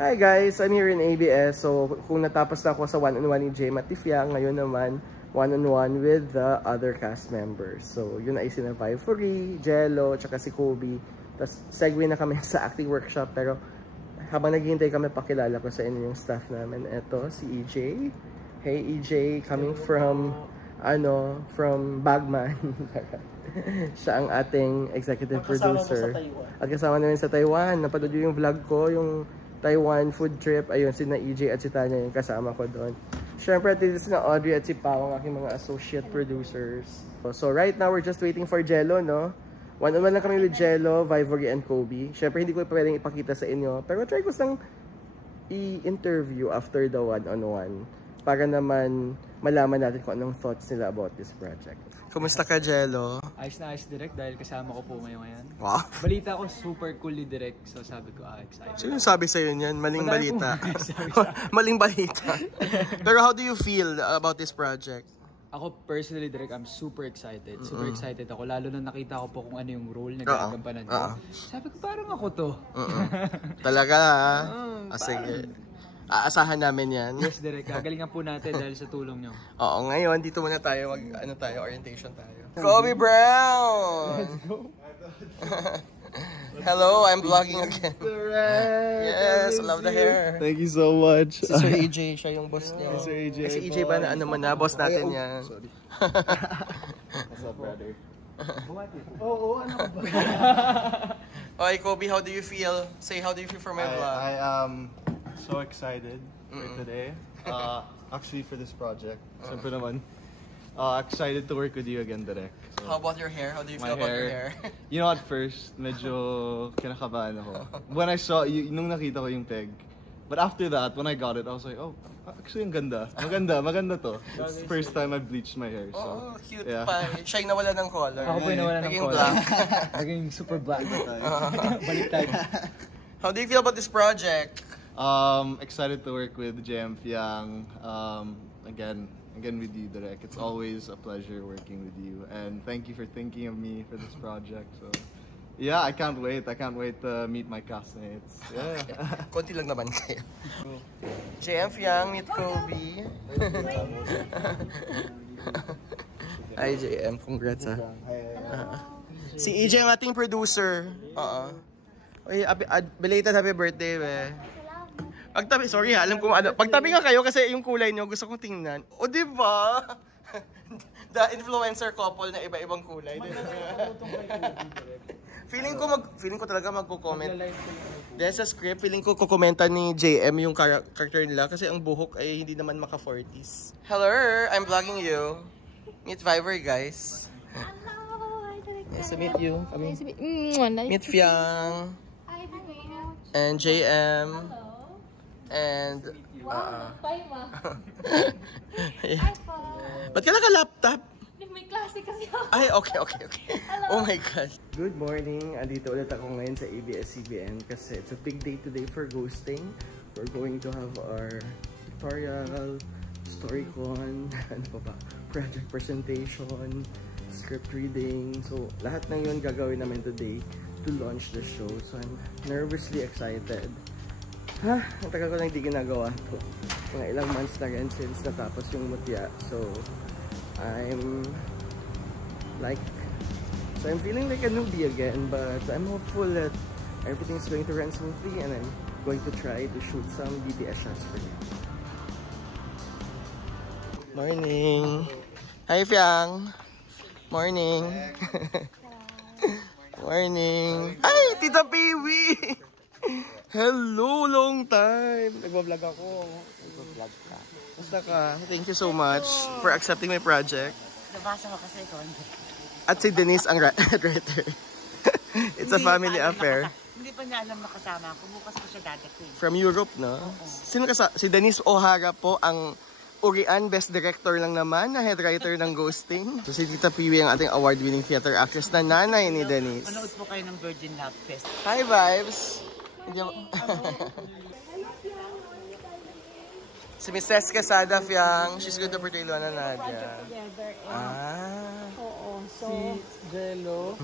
Hi guys, I'm here in ABS. So kung natapos na ako sa one-on-one ni Jem at Tifia, ngayon naman one-on-one with the other cast members. So yun ay sina Vivory, Jello, tsaka si Kobe. Tapos segue na kami sa acting workshop. Pero habang naghihintay kami, pakilala ko sa inyo yung staff namin. Ito si EJ. Hey EJ, coming from Bagman. Siya ang ating executive producer. At kasama namin sa Taiwan. Napanood yung vlog ko, yung Taiwan food trip. Ayun, sina EJ at si Tanya yung kasama ko doon. Siyempre, dito sina Audrey at si Pao, ang aking mga associate producers. So right now, we're just waiting for Jello, no? One-on-one lang kami with Jello, Vivory, and Kobe. Siyempre, hindi ko pwedeng ipakita sa inyo. Pero try ko sang i-interview after the one-on-one. Para naman malaman natin kung anong thoughts nila about this project. Kumusta ka, Jello? Ayos na ayos direct dahil kasama ko po ngayon. Wow. Balita ko super cool ni direct, so sabi ko excited. Sino sabi sa'yo niyan? Maling balita. Maling balita. Pero how do you feel about this project? Ako personally direct, I'm super excited. Super excited ako, lalo na nakita ko po kung ano yung role na gagampanan ko. Sabi ko parang ako to. Talaga ha? Sige. Aasahan namin yan. Yes, direct. Gagalingan po natin dahil sa tulong nyo. Oo, ngayon dito muna tayo. Orientation tayo. Kobe Brown! Let's go! Hello, I'm vlogging again. Yes, I love the hair. Thank you so much. Si Sir EJ, siya yung boss niya. Sir EJ. Si EJ ba na boss natin yan? Sorry. What's up, brother? Oo, ano ba? Okay, Kobe, how do you feel? Say, how do you feel for my vlog? I am so excited for today. Actually, for this project. Siyempre naman. Excited to work with you again, Direk. So, how about your hair? How do you feel about your hair? You know, at first, medyo kinakabahan ako. When I saw, nung nakita ko yung peg. But after that, when I got it, I was like, oh, actually, ang ganda. Maganda to. It's the first time I bleached my hair. So, oh, cute pa. Siya yung nawala ng color. Ako po yung nawala ng color. Black. Naging super black na tayo. Baliktad. How do you feel about this project? Excited to work with JM Fiang. Again with you, Direk. It's always a pleasure working with you, and thank you for thinking of me for this project. So, yeah, I can't wait. I can't wait to meet my castmates. Yeah. Konti lang naman kayo. JM Fiang, meet Kobe. Hi JM, congrats ha. Si EJ ang ating producer. Oy, belated happy birthday, we. Pagtabi, sorry ha, alam ko ano. Pagtabi nga kayo kasi yung kulay nyo gusto kong tingnan. O di ba? The influencer couple na iba-ibang kulay. feeling ko talaga magko-comment. Dahil sa script, feeling ko kukomenta ni JM yung character nila kasi ang buhok ay hindi naman maka-40s. Hello, I'm vlogging you. Meet Vivory, guys. Hello, Nice to meet you. Nice to Meet Fiang. Hi, and JM. And yeah. Ba't ka naka-laptop? May klase kasi ako. Ay, okay. Oh my gosh. Good morning. Andito ulit ako ngayon sa ABS-CBN kasi it's a big day today for ghosting. We're going to have our tutorial, StoryCon, project presentation, script reading. So, lahat ng yun gagawin namin today to launch the show. So, I'm nervously excited. Ang tagal ko lang hindi ginagawa to. Mga ilang months na rin since natapos yung mutya. So, I'm feeling like a newbie again, but I'm hopeful that everything's going to run smoothly and I'm going to try to shoot some BTS shots for you. Morning! Hi, Fiang! Morning! Morning! Hi, Tita Peewee! Hello, long time! Nagbablog ako. Nagbablog ka. Basta ka. Thank you so much for accepting my project. Nabasa ko kasi ito. At si Denise ang writer. It's a family affair. Hindi pa niya alam na kasama ako. Bukas ko siya dadating. From Europe, no? Sino si Denise O'Hara po ang Urian Best Director lang naman na head writer ng Ghosting. So si Tita Peewee ang ating award-winning theater actress na nanay ni Denise. Manood po kayo ng Virgin Love Fest. Hi, Vibes! Si Mrs. Quesada Fiang, she's going to portray Luana Nadia. Oo, so... Si Jello.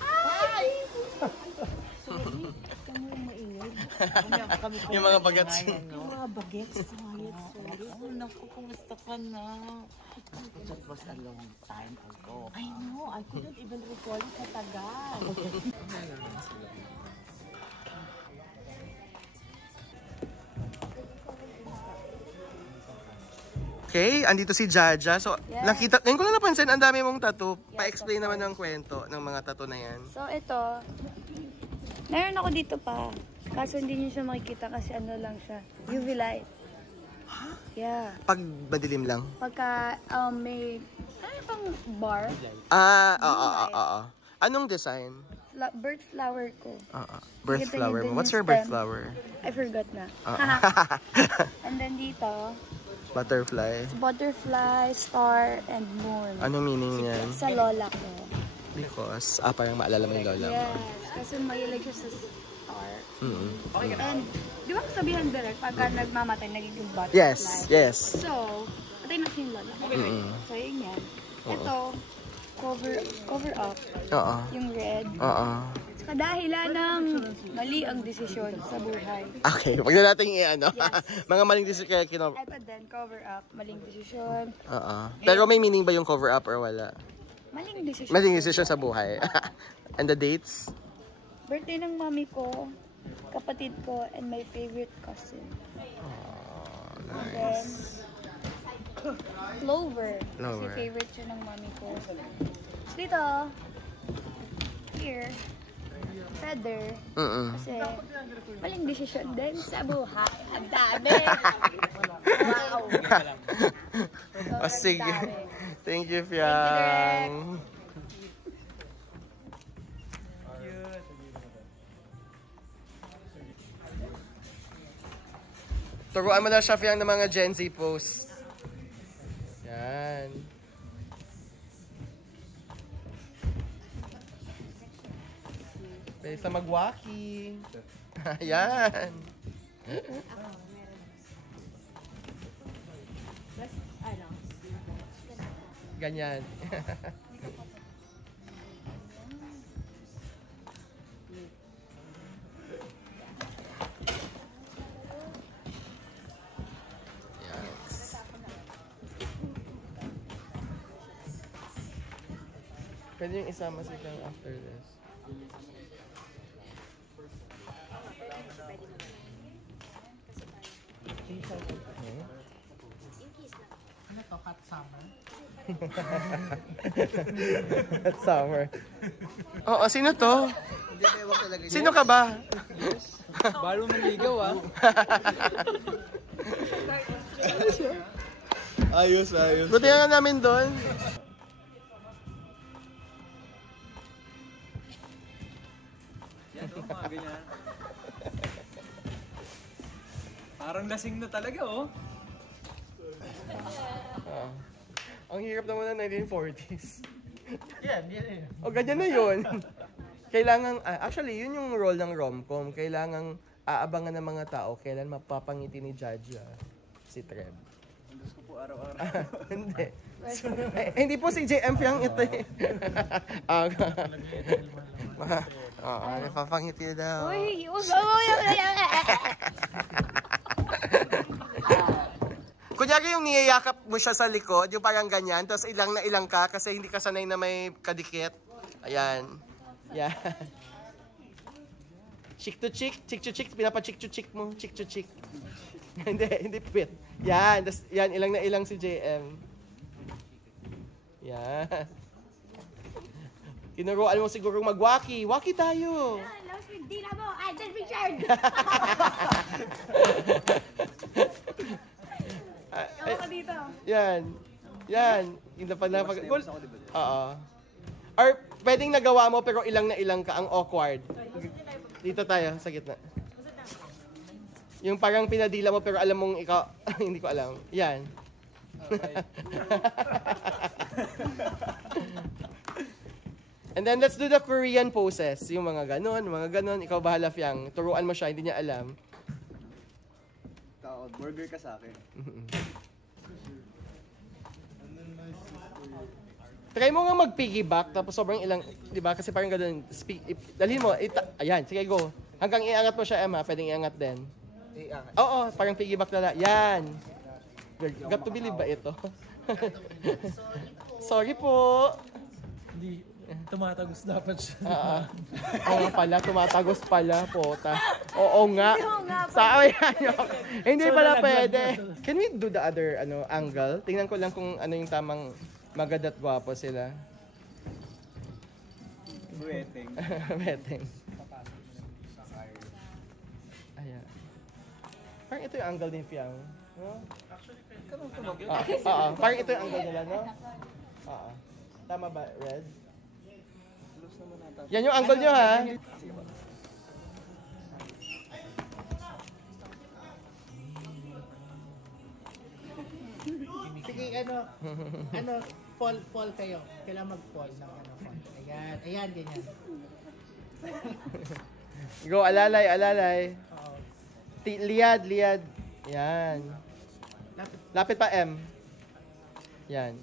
Hi! Sorry. Yung mga bagets. Yung mga bagets. Oh, naku, kumusta ka na? That was a long time ago. I know, I couldn't even recall it sa tagal. Okay, andito si Jaja. So, nakita, ngayon ko lang napansin, ang dami mong tattoo. Pa-explain naman ng kwento ng mga tattoo na yan. So, ito, meron ako dito pa. Kaso hindi niyo siya makikita kasi ano lang siya. UV light. Huh? Yeah. Pag madilim lang? Pagka may, ano pang bar? Oo. Anong design? Bird flower ko. Birth flower mo. What's your birth flower? I forgot na. And then dito, butterfly. it's butterfly, star, and moon. Anong meaning niyan? Sa lola ko. Because, parang maalala mo yung lola mo. Yes. Kasi mahilig siya sa star. And, di ba sabihan direct, pagka nagmamatay, nagiging butterfly? Yes. So, patay na siya yung lola. So, yun yan. Ito, cover up. Yung red. Saka dahilan ng mali ang desisyon sa buhay. Okay, wag na natin i-ano. Yes. Mga maling desisyon. Ito din, cover up, maling desisyon. Pero may meaning ba yung cover up or wala? Maling desisyon. Maling desisyon sa buhay. And the dates? Birthday ng mami ko, kapatid ko, and my favorite cousin. And then, Clover. Kasi favorite siya ng mami ko. Dito, here, feather. Kasi maling desisyon din sa buhay. Ang dami! Wow! Sige. Thank you, Fiang. Turuan mo na siya, Fiang, ng mga Gen Z posts. Yan. Pwede sa magwaki. Yan. Ganyan. Pwede yung isama si Kang after this. Ano to? Hot summer? Hot summer. Oo, sino to? Sino ka ba? Balo manligaw Ayos. Buti nga namin doon. Yan mga ganyan. Parang lasing na talaga Ang hirap naman ng 1940s. Yan. O, ganyan na yun. Kailangan, actually, yun yung role ng rom-com. Kailangan aabangan ng mga tao kailan mapapangiti ni Jaja si Treb. Gusto ko po araw-araw. Hindi. Hindi po si JM Fiang ito eh. Napapangiti daw. Uy, kunyari yung niyayakap mo siya sa likod, yung parang ganyan, tapos ilang na ilang ka kasi hindi ka sanay na may kadikit. Ayan. Yan. Chick to chick, pinapa-chick to chick mo, chick to chick. hindi pit. Yan, yan, ilang na ilang si JM. Yan. Kinuruan mo siguro magwaki. Waki tayo. Di na mo, Alden Richard! Ako dito. Yan. Yung napag... Oo. Or pwedeng nagawa mo pero ilang na ilang ka, ang awkward. Dito tayo, sa gitna. Yung parang pinadila mo pero alam mong ikaw, hindi ko alam. Yan. And then let's do the Korean poses. Yung mga ganon. Ikaw bahala, Fiang. Turuan mo siya, hindi niya alam. Burger ka sa akin. Try mo nga mag-piggyback, tapos sobrang ilang, di ba? Kasi parang gano'n, dalhin mo, ayan, sige, go. Hanggang iangat mo siya, Emma. Pwedeng iangat din. Oo, parang piggyback na lang. Yan. Got to believe ba ito? Sorry po. Hindi, tumatagos dapat siya. Oo nga pala, tumatagos pala, pota. Oo nga. Sa hindi pala pwede. Can we do the other angle? Tingnan ko lang kung ano yung tamang maganda at gwapo sila. Wetting. Wetting. Ayan. Parang ito yung angle ni Fiang. No? Actually, pwede. Parang ito yung angle nila, no? Tama ba, Red? Yan yung angle nyo, ha? Sige, fall kayo. Kailangan mag-fall ng fall. Ayan, ganyan. Go, alalay. Liad. Yan. Lapit pa, M. Yan.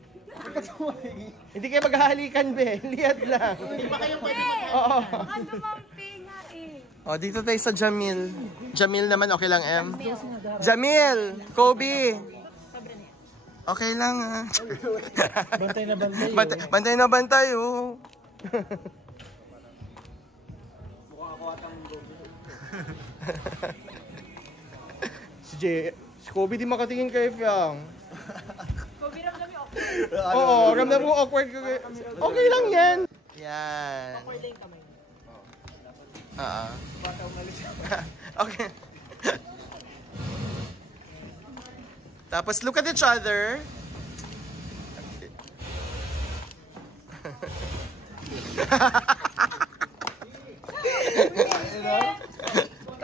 Hindi kayo maghahalikan, be. Liad lang. Hindi ba kayo pwede Oo. Baka dumampi nga eh. O, dito tayo sa Jamil. Jamil naman, okay lang, M? Jamil! Kobe! Okay lang, ha? Bantay na bantay. Bantay na bantay, oh. Mukhang ako atang Si Kobe di makatingin kay Fiang. Kobe ramdam yung awkward. Oo, ramdam mo awkward. Okay lang yan. Yan. Awkward lang yung kamay. Okay. Tapos look at each other.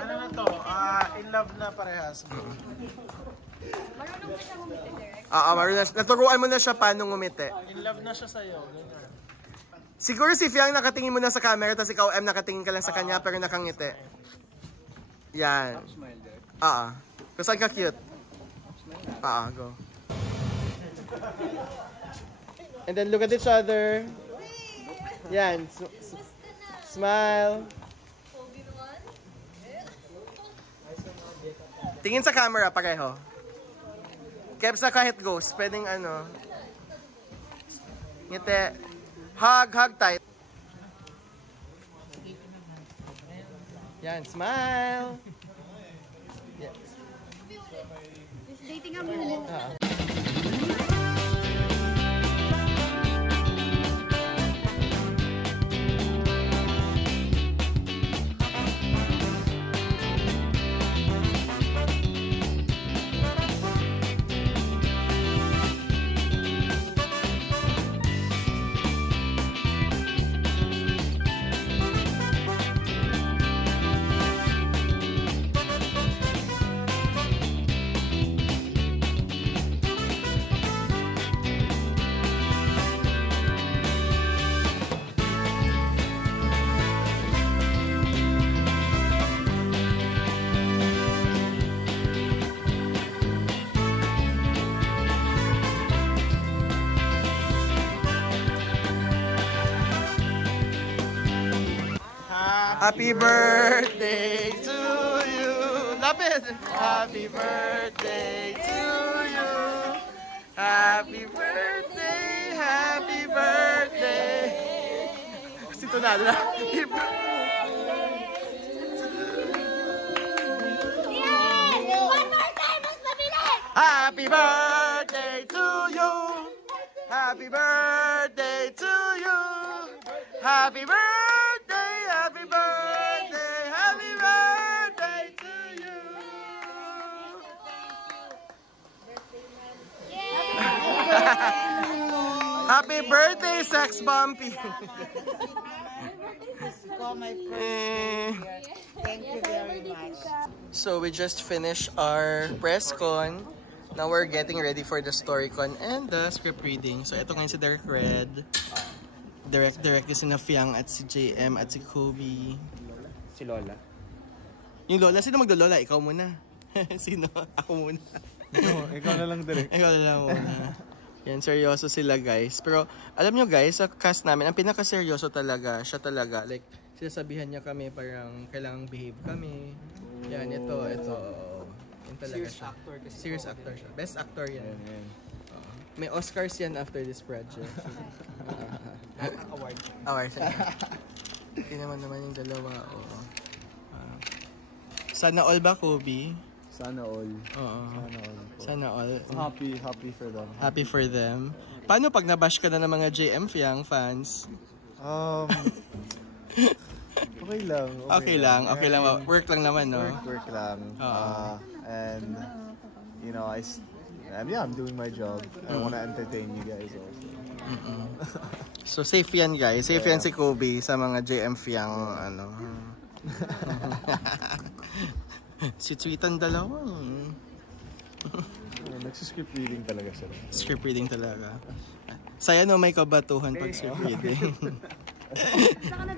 Ano na to? In love na parehas. Marunong ka siya humiti, Derek. Marunong. Naturuan mo na siya paano ngumiti. In love na siya sa'yo. Ganyan. Siguro si Fiang nakatingin mo na sa camera, tapos ikaw, M, nakatingin ka lang sa kanya, pero nakangiti. Yan. Kung saan ka cute? Go. And then look at each other. Yan. Smile. Tingin sa camera, pareho. Keps na kahit ghost, pwedeng ngiti. Hug tight. Yan, smile. Yes. Dating nga mo. Happy birthday to you. Lapit. Happy birthday to you. Happy birthday, happy birthday. Kasi ito na lang. Happy birthday. One more time, mas mabilis! Happy birthday to you. Happy birthday to you. Happy birthday, happy birthday, happy birthday to you. Happy birthday, Sex Bumpy. Thank you very much. So we just finished our press con. Now we're getting ready for the story con and the script reading. So ito ngayon si Derek Red. Direct si na Fiang at si JM at si Kobe. Si Lola. Yung Lola, sino maglo-Lola? Ikaw muna. Sino? Ako muna. Ikaw na lang, Derek. Ikaw na lang muna. Yan, seryoso sila guys. Pero alam nyo guys, sa cast namin, ang pinaka-seryoso talaga, siya talaga. Like, sinasabihan niya kami parang kailangang behave kami. Yan, ito. Yan talaga Serious siya. actor kasi. Serious actor siya. Best actor yan. May Oscars yan after this project. Award. Award siya. Hindi naman yung dalawa. Sana all ba, Kobe? Sana all. Oo. Sana all. Happy for them. Happy for them. Paano pag nabash ka na ng mga JM Fiang fans? Okay lang. Okay lang. Work lang naman, no? Work lang. And, you know, I'm doing my job. I want to entertain you guys also. So, safe yan, guys. Safe yan si Kobe sa mga JM Fiang, si Tweetan dalawa. Nagsiscript reading talaga sila. Script reading talaga. Saya no, may kabatuhan pag script reading. Saan ka na